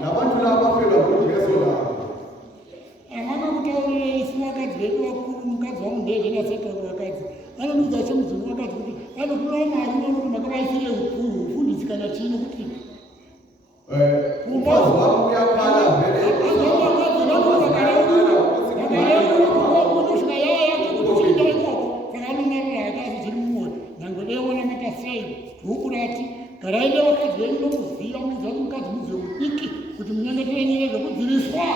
Nabantu laba bafela ngoJesu la Jena saka wakati. Anouza chemuzungu wakati kuti anokura mari nokuti makavaisire ufundisi kana chino kuti Mufazi wako yakwana mbele. Karaida wakadzi wenyu nokuziva muudza mukadzi mudzi mudiki kuti munyengetere nyaya dzekudziviswa.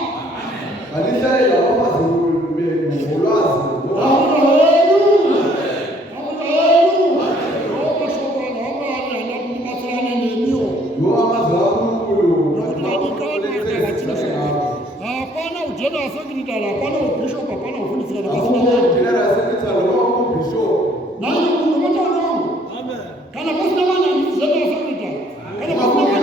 Vanishaira wamazi mulwazi. Hapana ujena sekretari, hapana ubishop, hapana ufundisi kana pasina kana pasina vana jena sekretari kana pasina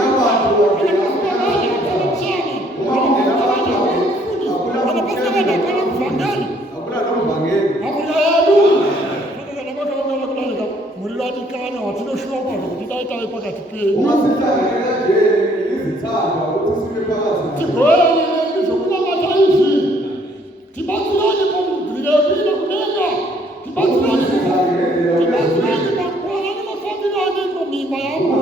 mulilwatikana watinoshoka zvokuti daitai pakati penyu tigoyeni zvokunamata izvi tibatsirane pamubvirepine kudenga tibatsirane pakukwana nemafambirane pamimba yangu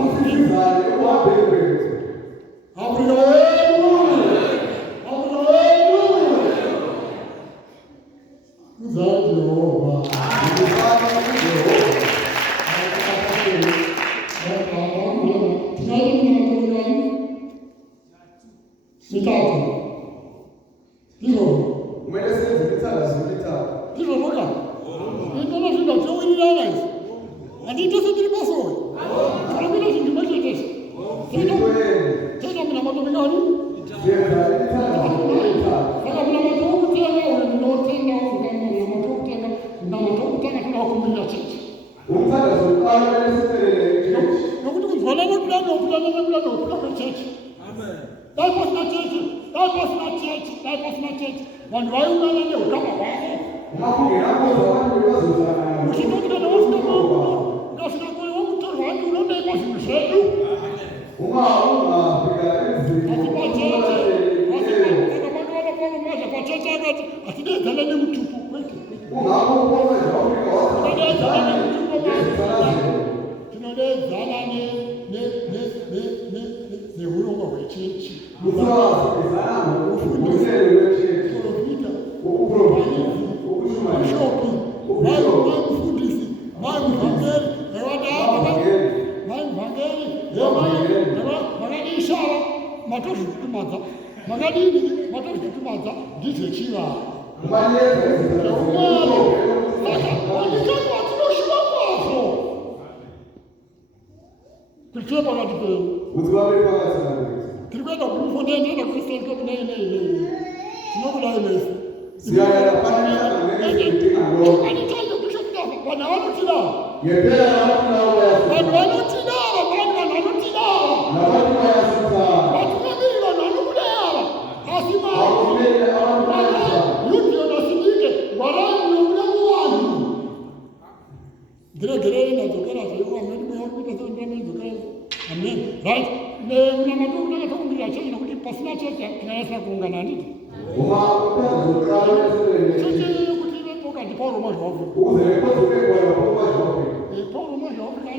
hamurika wenu kuzai Jehovha Mitatu. Ndivyo. Umeeleza mitatu. Ndivyo boka. Ndio ndio tuwilana hizi. Andito sisi baso. Tunapenda sisi mchezo. Tena mna mambo gani? Sasa mna mambo kutenda ndio tena na mambo kutenda tunakumbia chichi. Umtaka sultani Ndio kuzwana na chichi. That was not church. Vanhu vaiungana neukama hwavo. Uchitoti kana usina kuiwa mutorwa wake unodai pazvinhu zvedu. Saka vanhu vanofamba pacheche akati atidedzana nemutupo kwete. Tinodedzana neurongwa hwechechi. Shopi, vai mufundisi, vai muvhangeri, makadishava matozvitumadza, matozvitumadza ndizvechiva. Saka anditati vatinoshuva kwazvo. Tiri pakati penyu. Tiri kuenda kumufunda ndienda Christian Cup nei. Tinokudai nesu. Anitaje kusho kudafa bwana vanotida. Vanhu vanotida. Vatungamiri vanhu vanokudai. Asi yuti yonasimike warai munobuda muvanhu. Ndiregerere ndadzokera zvaiwa mwedu mweya uri kuita sendamedzokera. Amen. Right? Muna madokuna tokumbira chechi nokuti pasina chechi tinayesa kuungana handiti. Chechi kuti ivepoka ndi Paul Roma zvaAfrica. Paul Roma zvaAfrica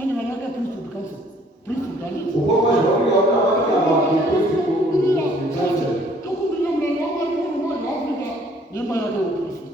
ane vana vake priesthood council. Priesthood handiti. Tokumbira muranda wamwari Paul Roma zvaAfrica nemba yake upriesthood.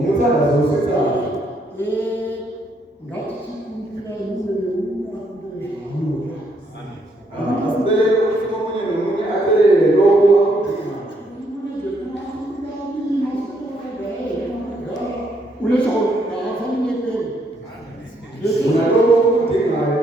umthandazo wesithathu ngathi sikumbila yule yona asicele ukuthi omunye nomunye acelele lokhu uletho afanele unalokho okudingayo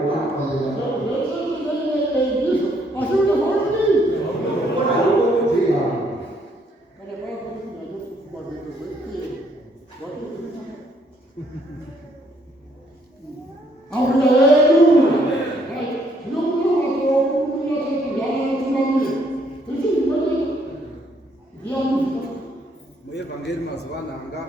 Muevangeli mazuvano anga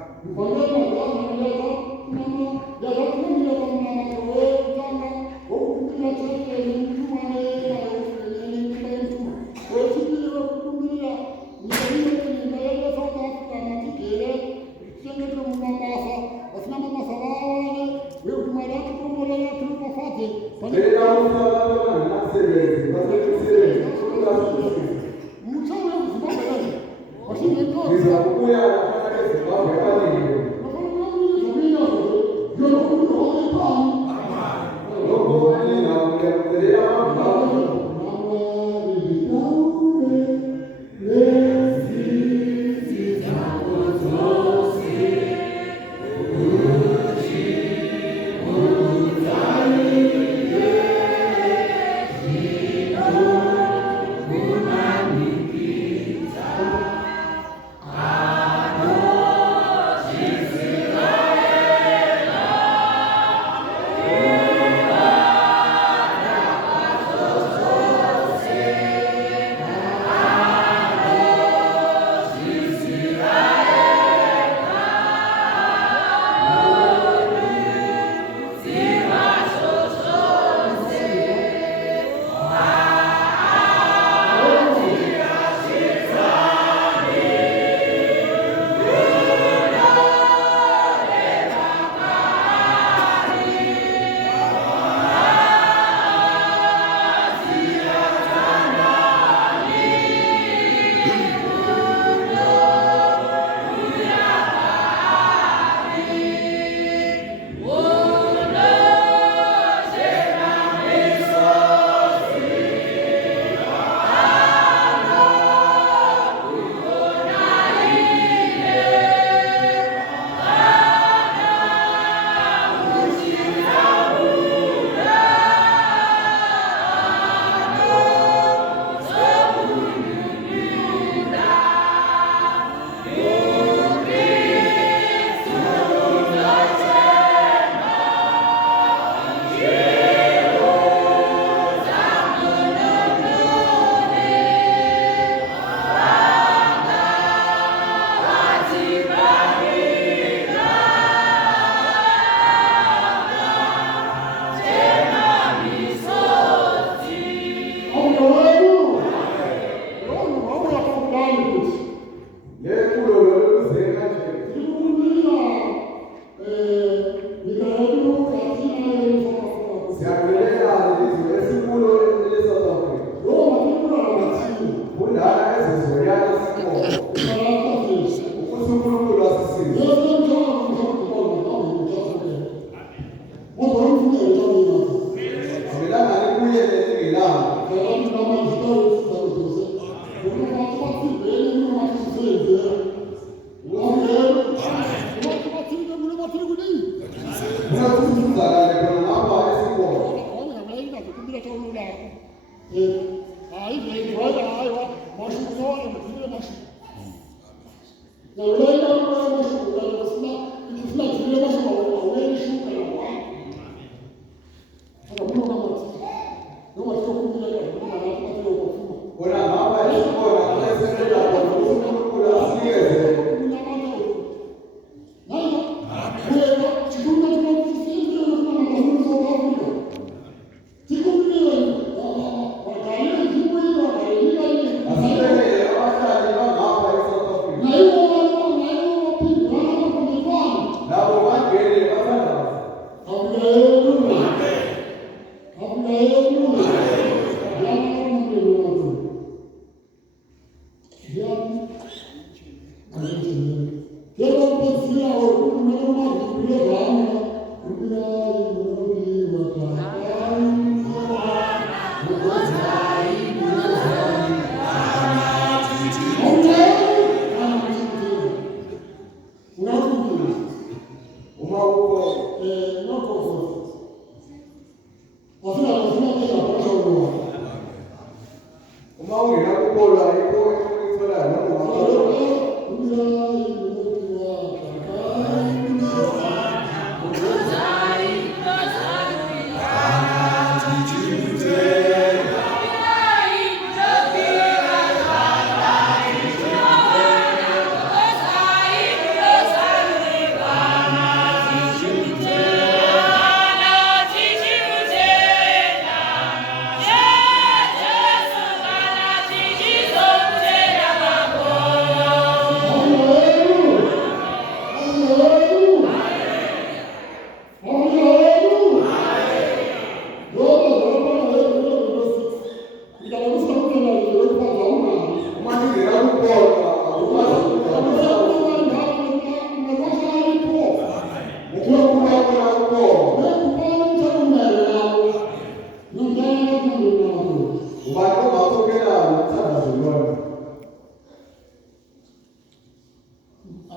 Una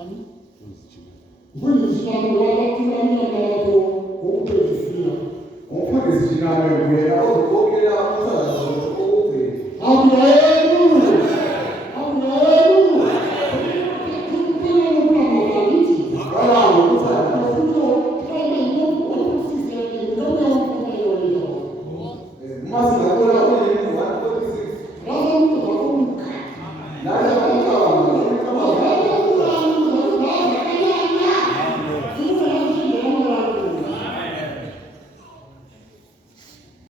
ani mfundisi kigambo lwatugamira n'abato okuteekesera Omufundisi kigambo gwera okwogera omusala